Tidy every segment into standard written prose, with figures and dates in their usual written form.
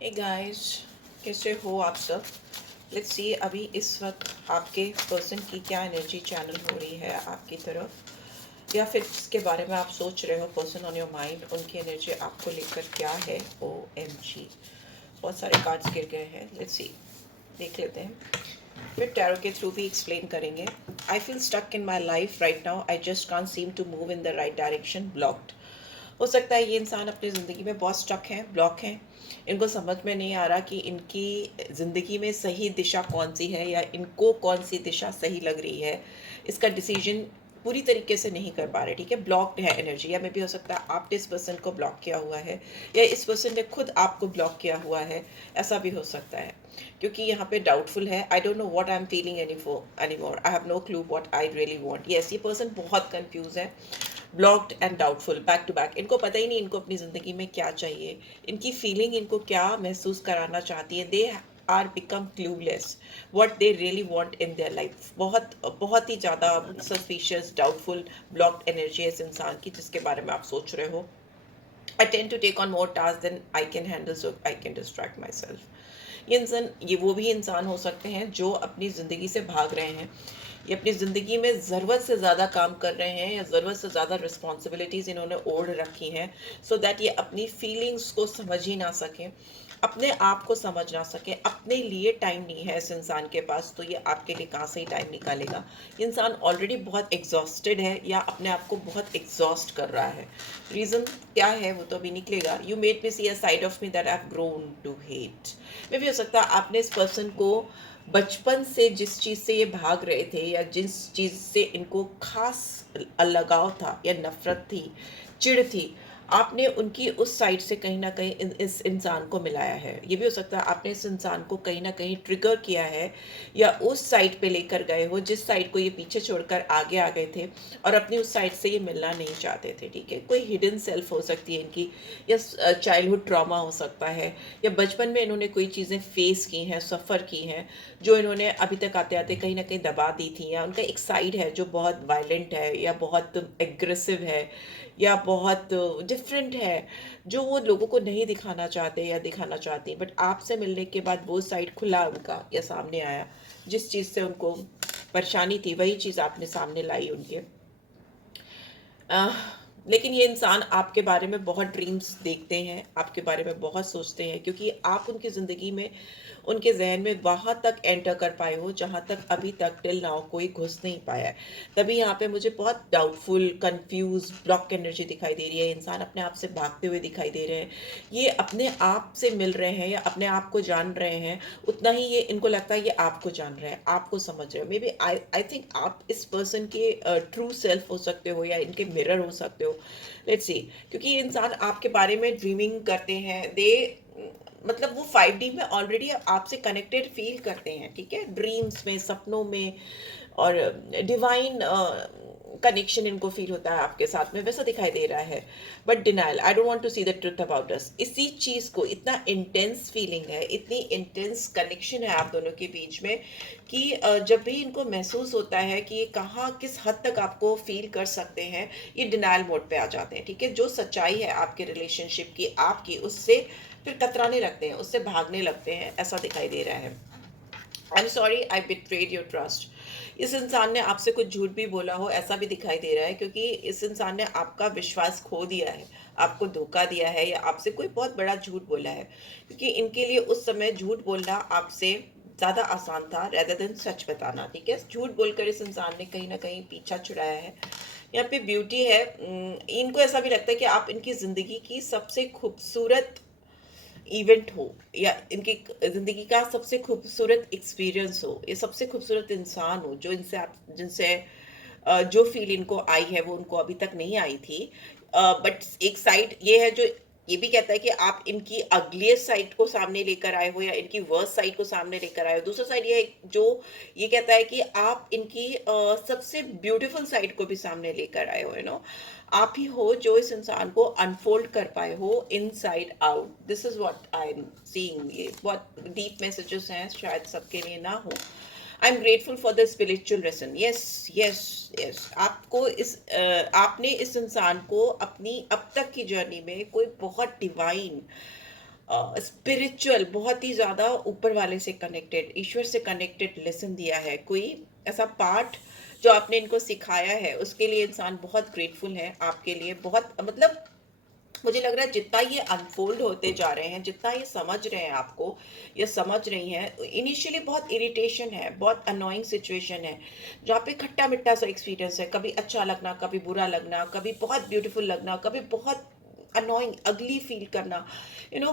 Hey guys, कैसे हो आप सब। लेट्स सी अभी इस वक्त आपके पर्सन की क्या एनर्जी चैनल हो रही है आपकी तरफ, या फिर जिसके बारे में आप सोच रहे हो पर्सन ऑन योर माइंड, उनकी एनर्जी आपको लेकर क्या है। ओ एम जी, बहुत सारे कार्ड्स गिर गए हैं। लेट्स सी, देख लेते हैं, फिर टैरो के थ्रू भी एक्सप्लेन करेंगे। I feel stuck in my life right now, I just can't seem to move in the right direction, blocked. हो सकता है ये इंसान अपनी ज़िंदगी में बहुत स्टक है, ब्लॉक है। इनको समझ में नहीं आ रहा कि इनकी ज़िंदगी में सही दिशा कौन सी है, या इनको कौन सी दिशा सही लग रही है। इसका डिसीजन पूरी तरीके से नहीं कर पा रहे। ठीक है, ब्लॉक्ड है एनर्जी, या मे भी हो सकता है आपने इस पर्सन को ब्लॉक किया हुआ है, या इस पर्सन ने खुद आपको ब्लॉक किया हुआ है। ऐसा भी हो सकता है, क्योंकि यहाँ पे डाउटफुल है। I don't know what I am feeling any more, I have no clue what I really want. Yes, ये पर्सन बहुत कंफ्यूज है, blocked and doubtful, back to back. इनको पता ही नहीं इनको अपनी ज़िंदगी में क्या चाहिए, इनकी फीलिंग इनको क्या महसूस कराना चाहती है। They are become clueless what they really want in their life. बहुत बहुत ही ज़्यादा सस्पिशियस, डाउटफुल, ब्लॉक्ड एनर्जी है इस इंसान की जिसके बारे में आप सोच रहे हो। I tend to take on more tasks than I can handle, so I can distract myself. ये वो भी इंसान हो सकते हैं जो अपनी ज़िंदगी से भाग रहे हैं, ये अपनी ज़िंदगी में ज़रूरत से ज़्यादा काम कर रहे हैं, या ज़रूरत से ज़्यादा रिस्पॉन्सिबिलिटीज़ इन्होंने ओढ़ रखी हैं, सो दैट ये अपनी फीलिंग्स को समझ ही ना सकें, अपने आप को समझ ना सके। अपने लिए टाइम नहीं है इस इंसान के पास, तो ये आपके लिए कहाँ से ही टाइम निकालेगा। ये इंसान ऑलरेडी बहुत एग्जॉस्टेड है, या अपने आप को बहुत एग्जॉस्ट कर रहा है। रीज़न क्या है वो तो अभी निकलेगा। You made me see a side of me that I have grown to hate. मे भी हो सकता है आपने इस पर्सन को बचपन से जिस चीज़ से ये भाग रहे थे, या जिस चीज़ से इनको खास लगाव था, या नफरत थी, चिढ़ थी, आपने उनकी उस साइड से कहीं ना कहीं इस इंसान को मिलाया है। ये भी हो सकता है आपने इस इंसान को कहीं ना कहीं ट्रिगर किया है, या उस साइड पे लेकर गए हो जिस साइड को ये पीछे छोड़कर आगे आ गए थे, और अपनी उस साइड से ये मिलना नहीं चाहते थे। ठीक है, कोई हिडन सेल्फ हो सकती है इनकी, या चाइल्डहुड ट्रॉमा हो सकता है, या बचपन में इन्होंने कोई चीज़ें फेस की हैं, सफ़र की हैं, जो इन्होंने अभी तक आते आते कहीं ना कहीं दबा दी थी। या उनका एक साइड है जो बहुत वायलेंट है, या बहुत एग्रेसिव है, या बहुत डिफरेंट है, जो वो लोगों को नहीं दिखाना चाहते या दिखाना चाहती। बट आपसे मिलने के बाद वो साइड खुला उनका, या सामने आया। जिस चीज़ से उनको परेशानी थी वही चीज़ आपने सामने लाई उनके। आह, लेकिन ये इंसान आपके बारे में बहुत ड्रीम्स देखते हैं, आपके बारे में बहुत सोचते हैं, क्योंकि आप उनकी ज़िंदगी में, उनके जहन में वहाँ तक एंटर कर पाए हो जहाँ तक अभी तक टिल नाउ कोई घुस नहीं पाया है। तभी यहाँ पे मुझे बहुत डाउटफुल, कंफ्यूज, ब्लॉक एनर्जी दिखाई दे रही है। इंसान अपने आप से भागते हुए दिखाई दे रहे हैं। ये अपने आप से मिल रहे हैं, या अपने आप को जान रहे हैं, उतना ही ये इनको लगता है ये आपको जान रहे हैं, आपको समझ रहे हो। मे बी आई थिंक आप इस पर्सन के ट्रू सेल्फ हो सकते हो, या इनके मिरर हो सकते हो। लेट्स सी, क्योंकि ये इंसान आपके बारे में ड्रीमिंग करते हैं। दे मतलब वो 5D में ऑलरेडी आपसे कनेक्टेड फील करते हैं। ठीक है, ड्रीम्स में, सपनों में, और डिवाइन कनेक्शन इनको फील होता है आपके साथ में, वैसा दिखाई दे रहा है। But denial, I don't want to see the truth about us. इसी चीज़ को, इतना इंटेंस फीलिंग है, इतनी इंटेंस कनेक्शन है आप दोनों के बीच में, कि जब भी इनको महसूस होता है कि ये कहाँ किस हद तक आपको फील कर सकते हैं, ये डिनाइल मोड पे आ जाते हैं। ठीक है, जो सच्चाई है आपके रिलेशनशिप की, आपकी, उससे फिर कतराने लगते हैं, उससे भागने लगते हैं, ऐसा दिखाई दे रहा है। I am sorry I betrayed your trust. इस इंसान ने आपसे कुछ झूठ भी बोला हो, ऐसा भी दिखाई दे रहा है, क्योंकि इस इंसान ने आपका विश्वास खो दिया है, आपको धोखा दिया है, या आपसे कोई बहुत बड़ा झूठ बोला है। क्योंकि इनके लिए उस समय झूठ बोलना आपसे ज़्यादा आसान था रेदर देन सच बताना। ठीक है, झूठ बोलकर इस इंसान ने कहीं ना कहीं पीछा छुड़ाया है। यहाँ पे ब्यूटी है। इनको ऐसा भी लगता है कि आप इनकी ज़िंदगी की सबसे खूबसूरत इवेंट हो, या इनकी ज़िंदगी का सबसे खूबसूरत एक्सपीरियंस हो, ये सबसे खूबसूरत इंसान हो, जो इनसे आप जिनसे जो फील इनको आई है वो उनको अभी तक नहीं आई थी। बट एक साइड ये है जो ये भी कहता है कि आप इनकी अगलियस्ट साइड को सामने लेकर आए हो, या इनकी वर्स्ट साइड को सामने लेकर आए हो। दूसरा साइड ये है जो ये कहता है कि आप इनकी सबसे ब्यूटीफुल साइड को भी सामने लेकर आए हो। आप ही हो जो इस इंसान को अनफोल्ड कर पाए हो inside out. This is what I am seeing. ये बहुत डीप मैसेजेस हैं, शायद सबके लिए ना हो। I am grateful for the spiritual lesson. Yes, yes, yes. आपको आपने इस इंसान को अपनी अब तक की जर्नी में कोई बहुत डिवाइन स्पिरिचुअल, बहुत ही ज़्यादा ऊपर वाले से कनेक्टेड, ईश्वर से कनेक्टेड लेसन दिया है, कोई ऐसा पाठ जो आपने इनको सिखाया है, उसके लिए इंसान बहुत ग्रेटफुल है आपके लिए। बहुत मतलब मुझे लग रहा है जितना ये अनफोल्ड होते जा रहे हैं, जितना ये समझ रहे हैं आपको, ये समझ रही हैं, इनिशियली बहुत इरिटेशन है, बहुत अनोइंग सिचुएशन है, जहाँ पे खट्टा मिट्टा सा एक्सपीरियंस है, कभी अच्छा लगना, कभी बुरा लगना, कभी बहुत ब्यूटीफुल लगना, कभी बहुत अनोइंग अगली फील करना, यू नो,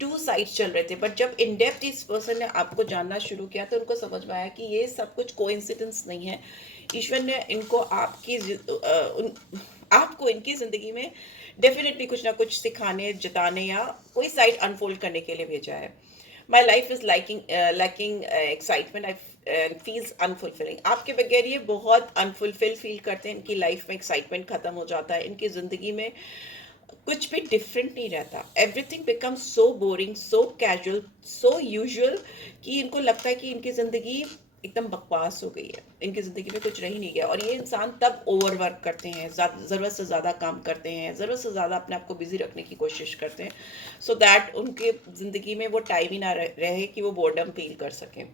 टू साइड्स चल रहे थे। बट जब इन डेप्थ इस पर्सन ने आपको जानना शुरू किया तो उनको समझ में आया कि ये सब कुछ कोइंसिडेंस नहीं है। ईश्वर ने इनको आपको इनकी ज़िंदगी में डेफिनेटली कुछ ना कुछ सिखाने, जताने या कोई साइड अनफोल्ड करने के लिए भेजा है। My life is lacking excitement, I feels unfulfilling. आपके बगैर ये बहुत अनफुलफिल फील करते हैं, इनकी लाइफ में एक्साइटमेंट खत्म हो जाता है, इनकी ज़िंदगी में कुछ भी डिफरेंट नहीं रहता। Everything becomes so boring, so casual, so usual कि इनको लगता है कि इनकी ज़िंदगी एकदम बकवास हो गई है, इनकी ज़िंदगी में कुछ रह ही नहीं गया। और ये इंसान तब ओवरवर्क करते हैं, ज़रूरत से ज़्यादा काम करते हैं, ज़रूरत से ज़्यादा अपने आप को बिजी रखने की कोशिश करते हैं, सो दैट उनके ज़िंदगी में वो टाइम ही ना रहे कि वो बोर्डम फील कर सकें।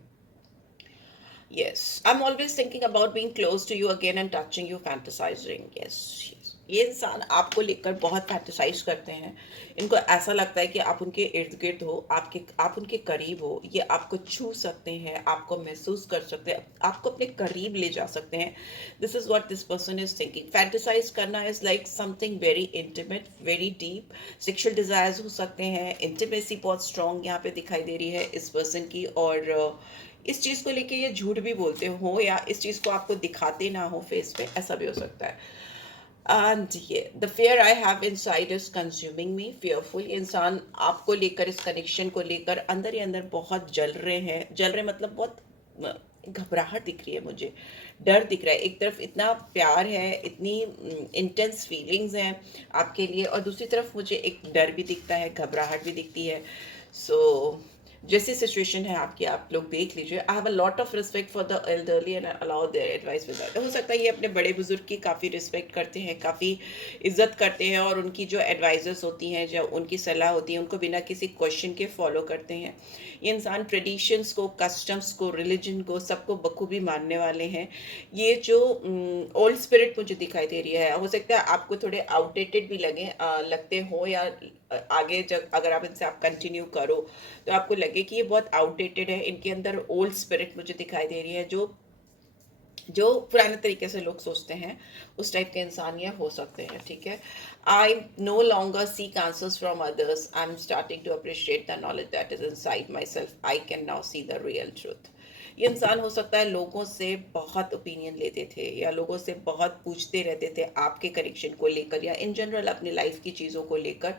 Yes, I'm always thinking about being close to you again and touching you, fantasizing. Yes, yes. ये इंसान आपको लेकर बहुत फैंटिसाइज करते हैं। इनको ऐसा लगता है कि आप उनके इर्द गिर्द हो, आप उनके करीब हो, ये आपको छू सकते हैं, आपको महसूस कर सकते हैं, आपको अपने करीब ले जा सकते हैं। This is what this person is thinking. Fantasize करना is like something very intimate, very deep. Sexual desires हो सकते हैं, इंटीमेसी बहुत स्ट्रॉन्ग यहाँ पे दिखाई दे रही है इस पर्सन की। और इस चीज़ को लेके ये झूठ भी बोलते हो या इस चीज़ को आपको दिखाते ना हो फेस पे, ऐसा भी हो सकता है। एंड ये the fear I have inside is consuming me, fearful. इंसान आपको लेकर, इस कनेक्शन को लेकर अंदर ही अंदर बहुत जल रहे हैं। जल रहे मतलब बहुत घबराहट दिख रही है मुझे, डर दिख रहा है। एक तरफ इतना प्यार है, इतनी इंटेंस फीलिंग्स हैं आपके लिए, और दूसरी तरफ मुझे एक डर भी दिखता है, घबराहट भी दिखती है। सो जैसी सिचुएशन है आपकी, आप लोग देख लीजिए। I have a lot of respect for the elderly and allow their advice with that. हो सकता है ये अपने बड़े बुजुर्ग की काफ़ी रिस्पेक्ट करते हैं, काफ़ी इज्जत करते हैं, और उनकी जो एडवाइजर्स होती हैं, जो उनकी सलाह होती है, उनको बिना किसी क्वेश्चन के फॉलो करते हैं। ये इंसान ट्रेडिशंस को, कस्टम्स को, रिलीजन को, सबको बखूबी मानने वाले हैं। ये जो ओल्ड स्पिरिट मुझे दिखाई दे रही है, हो सकता है आपको थोड़े आउटडेटेड भी लगते हो, या आगे जब अगर आप इनसे आप कंटिन्यू करो तो आपको लगे कि ये बहुत आउटडेटेड है। इनके अंदर ओल्ड स्पिरिट मुझे दिखाई दे रही है, जो जो पुराने तरीके से लोग सोचते हैं, उस टाइप के इंसान ये हो सकते हैं। ठीक है। I no longer seek answers from others, I am starting to appreciate the knowledge that is inside myself, I can now see the real truth. ये इंसान हो सकता है लोगों से बहुत ओपिनियन लेते थे, या लोगों से बहुत पूछते रहते थे आपके कनेक्शन को लेकर, या इन जनरल अपनी लाइफ की चीज़ों को लेकर।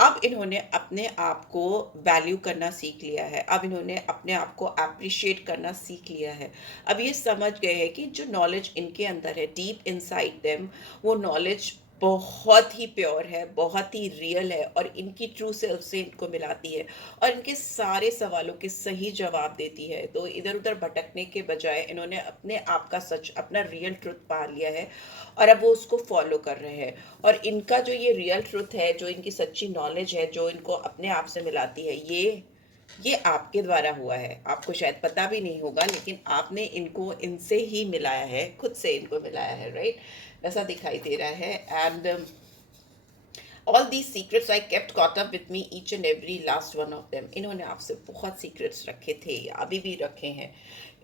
अब इन्होंने अपने आप को वैल्यू करना सीख लिया है, अब इन्होंने अपने आप को अप्रिशिएट करना सीख लिया है। अब ये समझ गए हैं कि जो नॉलेज इनके अंदर है, डीप इनसाइड देम, वो नॉलेज बहुत ही प्योर है, बहुत ही रियल है, और इनकी ट्रू सेल्फ से इनको मिलाती है, और इनके सारे सवालों के सही जवाब देती है। तो इधर उधर भटकने के बजाय इन्होंने अपने आप का सच, अपना रियल ट्रुथ पा लिया है, और अब वो उसको फॉलो कर रहे हैं। और इनका जो ये रियल ट्रुथ है, जो इनकी सच्ची नॉलेज है, जो इनको अपने आप से मिलाती है, ये आपके द्वारा हुआ है। आपको शायद पता भी नहीं होगा, लेकिन आपने इनको इनसे ही मिलाया है, खुद से इनको मिलाया है, राइट? वैसा दिखाई दे रहा है। And all these secrets I kept caught up with me, each and every last one of them. इन्होंने आपसे बहुत सीक्रेट्स रखे थे, अभी भी रखे हैं।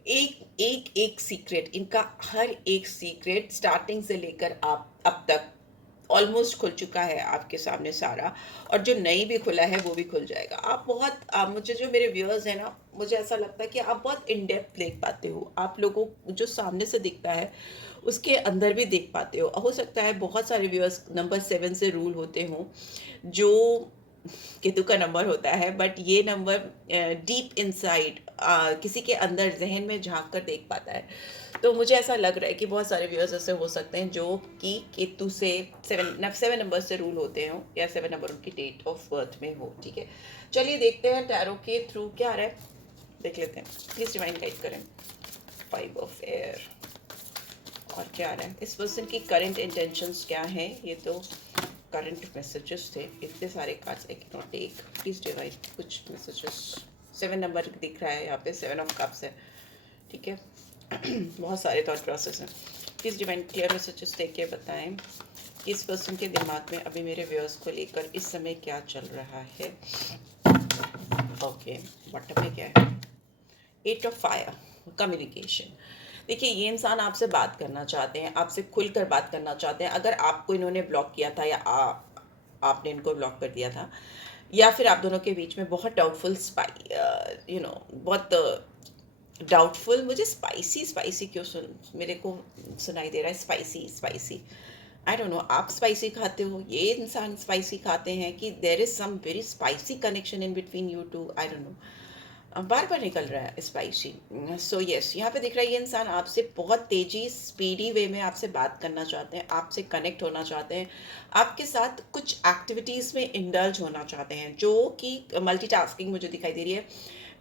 एक सीक्रेट, इनका हर एक सीक्रेट स्टार्टिंग से लेकर आप अब तक ऑलमोस्ट खुल चुका है आपके सामने सारा, और जो नई भी खुला है वो भी खुल जाएगा। मुझे जो मेरे व्यूअर्स हैं ना, मुझे ऐसा लगता है कि आप बहुत इन डेप्थ देख पाते हो, आप लोगों जो सामने से दिखता है उसके अंदर भी देख पाते हो सकता है बहुत सारे व्यूअर्स नंबर 7 से रूल होते हों, जो केतु का नंबर होता है, बट ये नंबर डीप इनसाइड किसी के अंदर जहन में झांक कर देख पाता है। तो मुझे ऐसा लग रहा है कि बहुत सारे व्यूअर्स ऐसे हो सकते हैं जो कि केतु से 7 नंबर से रूल होते हो, या 7 नंबर उनकी डेट ऑफ बर्थ में हो। ठीक है, चलिए देखते हैं टैरो के थ्रू क्या आ रहा है, देख लेते हैं। प्लीज डिवाइन गाइड करें। 5 ऑफ एयर, और क्या आ रहा है, इस पर्सन की करंट इंटेंशंस क्या हैं, ये तो करंट मैसेजेस थे, इतने सारे cards I can not take, please divide कुछ मैसेजेस। 7 नंबर दिख रहा है यहाँ पे, 7 ऑफ कप्स है, ठीक है। बहुत सारे थॉट प्रोसेस हैं। प्लीज डिवाइन क्लियर मैसेजेस दे के बताएं कि इस पर्सन के दिमाग में अभी मेरे व्यूअर्स को लेकर इस समय क्या चल रहा है। ओके, बॉटम में क्या है? 8 ऑफ फायर, कम्युनिकेशन। देखिए, ये इंसान आपसे बात करना चाहते हैं, आपसे खुलकर बात करना चाहते हैं। अगर आपको इन्होंने ब्लॉक किया था या आपने इनको ब्लॉक कर दिया था, या फिर आप दोनों के बीच में बहुत डाउटफुल बहुत डाउटफुल, मुझे स्पाइसी स्पाइसी क्यों मेरे को सुनाई दे रहा है, spicy spicy. I don't know, आप स्पाइसी खाते हो, ये इंसान स्पाइसी खाते हैं, कि there is some very spicy connection in between you two. I don't know, बार बार निकल रहा है स्पाइसी। सो यस, यहाँ पे दिख रहा है ये इंसान आपसे बहुत तेजी स्पीडी वे में आपसे बात करना चाहते हैं, आपसे कनेक्ट होना चाहते हैं, आपके साथ कुछ एक्टिविटीज़ में इंडल्ज होना चाहते हैं, जो कि मल्टीटास्किंग मुझे दिखाई दे रही है,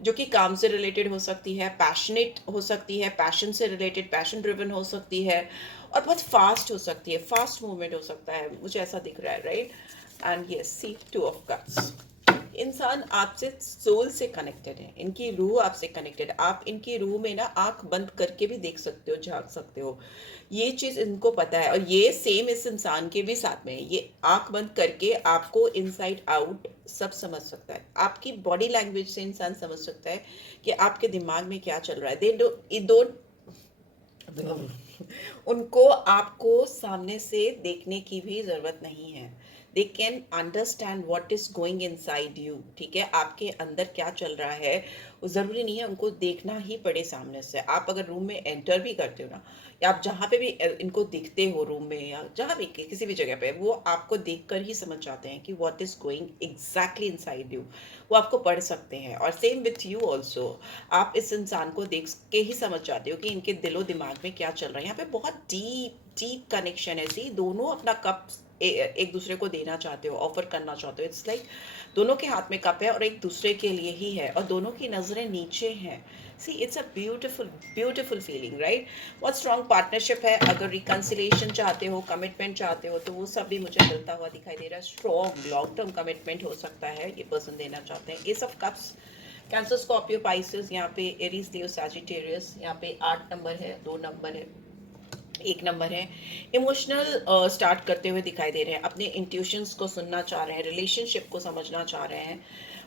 जो कि काम से रिलेटेड हो सकती है, पैशनेट हो सकती है, पैशन से रिलेटेड, पैशन ड्रिवन हो सकती है, और बहुत फास्ट हो सकती है, फास्ट मूवमेंट हो सकता है, मुझे ऐसा दिख रहा है, right. And yes, see 2 of cups. इंसान आपसे सोल से कनेक्टेड है, इनकी रूह आपसे कनेक्टेड है। आप इनकी रूह में ना आंख बंद करके भी देख सकते हो, झांक सकते हो, ये चीज़ इनको पता है। और ये सेम इस इंसान के भी साथ में है, ये आंख बंद करके आपको इनसाइड आउट सब समझ सकता है। आपकी बॉडी लैंग्वेज से इंसान समझ सकता है कि आपके दिमाग में क्या चल रहा है। दे डोंट उनको आपको सामने से देखने की भी ज़रूरत नहीं है। They can understand what is going in side you, ठीक है, आपके अंदर क्या चल रहा है। वो ज़रूरी नहीं है उनको देखना ही पड़े सामने से। आप अगर रूम में एंटर भी करते हो ना, या आप जहाँ पे भी इनको दिखते हो रूम में या जहाँ भी किसी भी जगह पे, वो आपको देखकर ही समझ जाते हैं कि what is going exactly inside you. वो आपको पढ़ सकते हैं। और सेम विथ यू ऑल्सो, आप इस इंसान को देख के ही समझ जाते हो कि इनके दिलो दिमाग में क्या चल रहा है। यहाँ पे बहुत डीप डीप कनेक्शन है। सी, दोनों अपना कप एक दूसरे को देना चाहते हो, ऑफर करना चाहते हो। इट्स लाइक दोनों के हाथ में कप है और एक दूसरे के लिए ही है, और दोनों की नज़रें नीचे हैं। See, it's a beautiful beautiful feeling, right. बहुत स्ट्रॉन्ग पार्टनरशिप है। अगर रिकन्सिलेशन चाहते हो, कमिटमेंट चाहते हो, तो वो सब भी मुझे मिलता हुआ दिखाई दे रहा है। स्ट्रॉन्ग लॉन्ग टर्म कमिटमेंट हो सकता है, ये पर्सन देना चाहते हैं। S of cups, cancer, Scorpio, Pisces, यहाँ पे एरीज, लियो, सैजिटेरियस। यहाँ पे 8 नंबर है, 2 नंबर है, 1 नंबर है। इमोशनल स्टार्ट करते हुए दिखाई दे रहे हैं, अपने इंट्यूशंस को सुनना चाह रहे हैं, रिलेशनशिप को समझना चाह रहे हैं,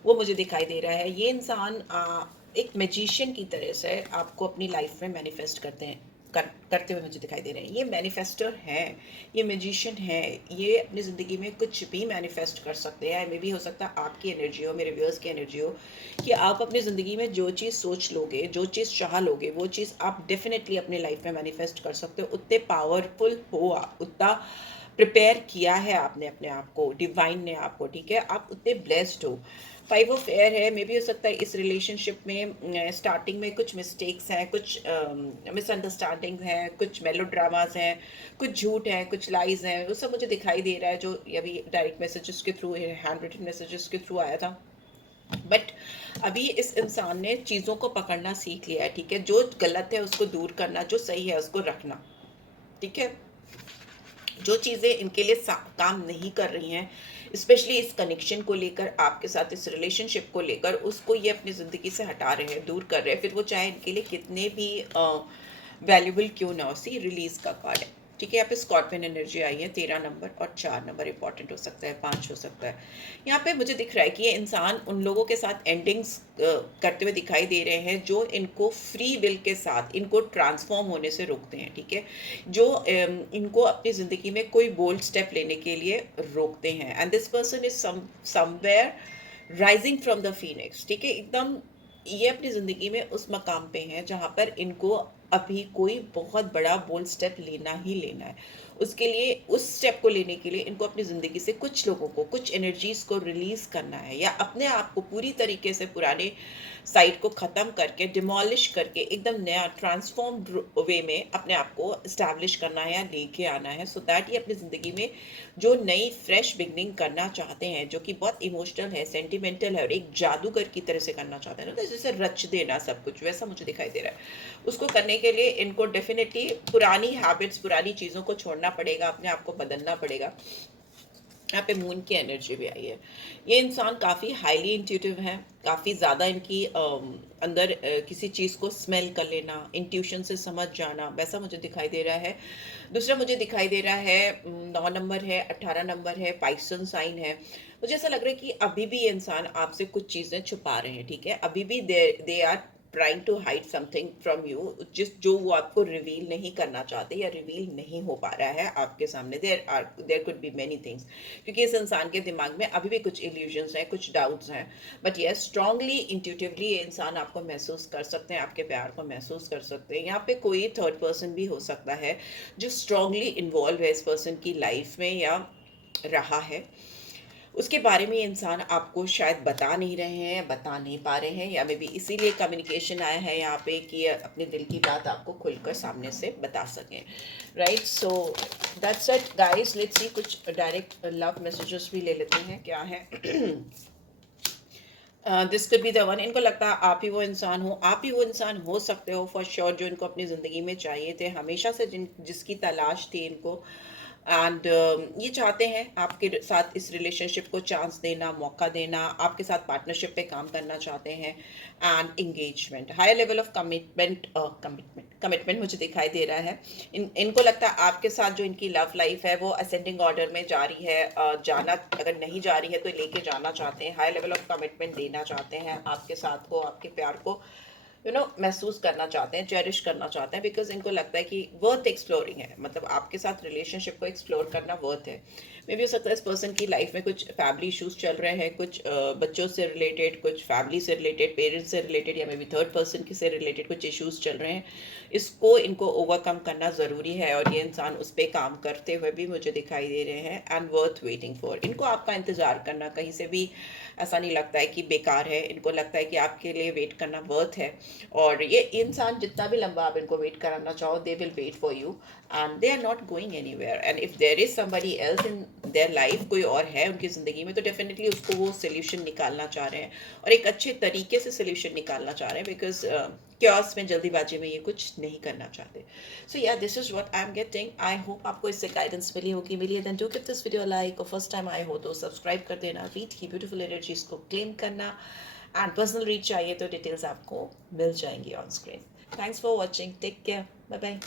वो मुझे दिखाई दे रहा है। ये इंसान एक मैजिशियन की तरह से आपको अपनी लाइफ में मैनिफेस्ट करते हुए मुझे दिखाई दे रहे हैं। ये मैनिफेस्टर हैं, ये मैजिशियन है, ये अपनी ज़िंदगी में कुछ भी मैनिफेस्ट कर सकते हैं। मे भी हो सकता है आपकी एनर्जी हो, मेरे व्यूअर्स की एनर्जी हो, कि आप अपनी ज़िंदगी में जो चीज़ सोच लोगे, जो चीज़ चाह लोगे, वो चीज़ आप डेफिनेटली अपनी लाइफ में मैनिफेस्ट कर सकते हो। उतने पावरफुल हो आप, उतना प्रिपेयर किया है आपने अपने आप को, डिवाइन ने आपको, ठीक है, आप उतने ब्लेस्ड हो। 5 ऑफ एयर है। मे भी हो सकता है इस रिलेशनशिप में स्टार्टिंग में कुछ मिस्टेक्स हैं, कुछ मिसअंडरस्टैंडिंग हैं, कुछ मेलोड्रामास हैं, कुछ झूठ है, कुछ लाइज हैं, वो सब मुझे दिखाई दे रहा है, जो अभी डायरेक्ट मैसेजेस के थ्रू, हैंड रिटन मैसेजेस के थ्रू आया था। बट अभी इस इंसान ने चीज़ों को पकड़ना सीख लिया है, ठीक है। जो गलत है उसको दूर करना, जो सही है उसको रखना, ठीक है। जो चीज़ें इनके लिए काम नहीं कर रही हैं, स्पेशली इस कनेक्शन को लेकर, आपके साथ इस रिलेशनशिप को लेकर, उसको ये अपनी ज़िंदगी से हटा रहे हैं, दूर कर रहे हैं, फिर वो चाहे इनके लिए कितने भी वैल्यूबल क्यों ना हो। सी, रिलीज का कार्ड है, ठीक है। यहाँ पे स्कॉर्पियन एनर्जी आई है। 13 नंबर और 4 नंबर इंपॉर्टेंट हो सकता है, 5 हो सकता है। यहाँ पे मुझे दिख रहा है कि ये इंसान उन लोगों के साथ एंडिंग्स करते हुए दिखाई दे रहे हैं, जो इनको फ्री विल के साथ इनको ट्रांसफॉर्म होने से रोकते हैं, ठीक है, जो इनको अपनी ज़िंदगी में कोई बोल्ड स्टेप लेने के लिए रोकते हैं। And this person is somewhere rising from the Phoenix, ठीक है। एकदम ये अपनी ज़िंदगी में उस मकाम पे हैं जहाँ पर इनको अभी कोई बहुत बड़ा बोल्ड स्टेप लेना ही लेना है। उसके लिए, उस स्टेप को लेने के लिए इनको अपनी ज़िंदगी से कुछ लोगों को, कुछ एनर्जीज़ को रिलीज़ करना है, या अपने आप को पूरी तरीके से पुराने साइड को ख़त्म करके, डिमोलिश करके, एकदम नया ट्रांसफॉर्म्ड वे में अपने आप को इस्टेब्लिश करना है या लेके आना है, सो दैट ये अपनी ज़िंदगी में जो नई फ्रेश बिगनिंग करना चाहते हैं, जो कि बहुत इमोशनल है, सेंटिमेंटल है, और एक जादूगर की तरह से करना चाहते हैं ना, तो जैसे रच देना सब कुछ, वैसा मुझे दिखाई दे रहा है। उसको करने के लिए इनको डेफिनेटली पुरानी हैबिट्स, पुरानी चीज़ों को छोड़ना पड़ेगा, अपने आप को बदलना पड़ेगा। यहाँ पे मून की एनर्जी भी आई है। ये इंसान काफ़ी हाईली इंट्यूटिव है, काफ़ी ज़्यादा इनकी अंदर किसी चीज़ को स्मेल कर लेना, इंट्यूशन से समझ जाना, वैसा मुझे दिखाई दे रहा है। दूसरा मुझे दिखाई दे रहा है 9 नंबर है, 18 नंबर है, पाइसन साइन है। मुझे ऐसा लग रहा है कि अभी भी ये इंसान आपसे कुछ चीज़ें छुपा रहे हैं, ठीक है? अभी भी they are trying to hide something from you, जो वो आपको रिवील नहीं करना चाहते या रिवील नहीं हो पा रहा है आपके सामने। There could be many things, क्योंकि इस इंसान के दिमाग में अभी भी कुछ इल्यूजन्स हैं, कुछ डाउट्स हैं। बट यस, स्ट्रांगली इंट्यूटिवली ये इंसान आपको महसूस कर सकते हैं, आपके प्यार को महसूस कर सकते हैं। यहाँ पे कोई थर्ड पर्सन भी हो सकता है जो स्ट्रांगली इन्वॉल्व है इस पर्सन की लाइफ में या रहा है। उसके बारे में ये इंसान आपको शायद बता नहीं रहे हैं, बता नहीं पा रहे हैं, या मे बी इसीलिए कम्युनिकेशन आया है यहाँ पे कि ये अपने दिल की बात आपको खुलकर सामने से बता सकें। Right, so that's it guys. Let's see कुछ डायरेक्ट लव मैसेजेस भी ले लेते हैं क्या है। This could be the one. इनको लगता है आप ही वो इंसान हो, आप ही वो इंसान हो सकते हो फॉर श्योर जो इनको अपनी ज़िंदगी में चाहिए थे हमेशा से, जिसकी तलाश थी इनको। एंड ये चाहते हैं आपके साथ इस रिलेशनशिप को चांस देना, मौका देना, आपके साथ पार्टनरशिप पे काम करना चाहते हैं। And engagement, higher level of commitment मुझे दिखाई दे रहा है। इनको लगता है आपके साथ जो इनकी लव लाइफ है वो असेंडिंग ऑर्डर में जा रही है। जाना अगर नहीं जा रही है तो लेके जाना चाहते हैं, हाई लेवल ऑफ कमिटमेंट देना चाहते हैं आपके साथ को, आपके प्यार को महसूस करना चाहते हैं, चेरिश करना चाहते हैं, बिकॉज इनको लगता है कि वर्थ एक्सप्लोरिंग है, मतलब आपके साथ रिलेशनशिप को एक्सप्लोर करना वर्थ है। मे भी हो सकता है इस पर्सन की लाइफ में कुछ फैमिली इश्यूज चल रहे हैं, कुछ बच्चों से रिलेटेड, कुछ फैमिली से रिलेटेड, पेरेंट्स से रिलेटेड, या मे बी थर्ड पर्सन की से रिलेटेड कुछ इश्यूज चल रहे हैं। इसको इनको ओवरकम करना ज़रूरी है और ये इंसान उस पर काम करते हुए भी मुझे दिखाई दे रहे हैं। एंड वर्थ वेटिंग फॉर, इनको आपका इंतज़ार करना कहीं से भी ऐसा नहीं लगता है कि बेकार है। इनको लगता है कि आपके लिए वेट करना वर्थ है, और ये इंसान जितना भी लंबा आप इनको वेट कराना चाहो, they will wait for you and they are not going anywhere. And if there is somebody else in their life, कोई और है उनकी ज़िंदगी में, तो डेफिनेटली उसको वो सोल्यूशन निकालना चाह रहे हैं और एक अच्छे तरीके से सोल्यूशन निकालना चाह रहे हैं, बिकॉज क्योस में, जल्दीबाजी में ये कुछ नहीं करना चाहते। So yeah, this is what I am getting. I hope आपको इससे गाइडेंस मिली होगी। मिली है then do give this video like, और फर्स्ट टाइम आए हो तो सब्सक्राइब कर देना। रीड की ब्यूटीफुल एनर्जीज को क्लेम करना, एंड पर्सनल रीड चाहिए तो डिटेल्स आपको मिल जाएंगी on screen. Thanks for watching, take care, bye bye.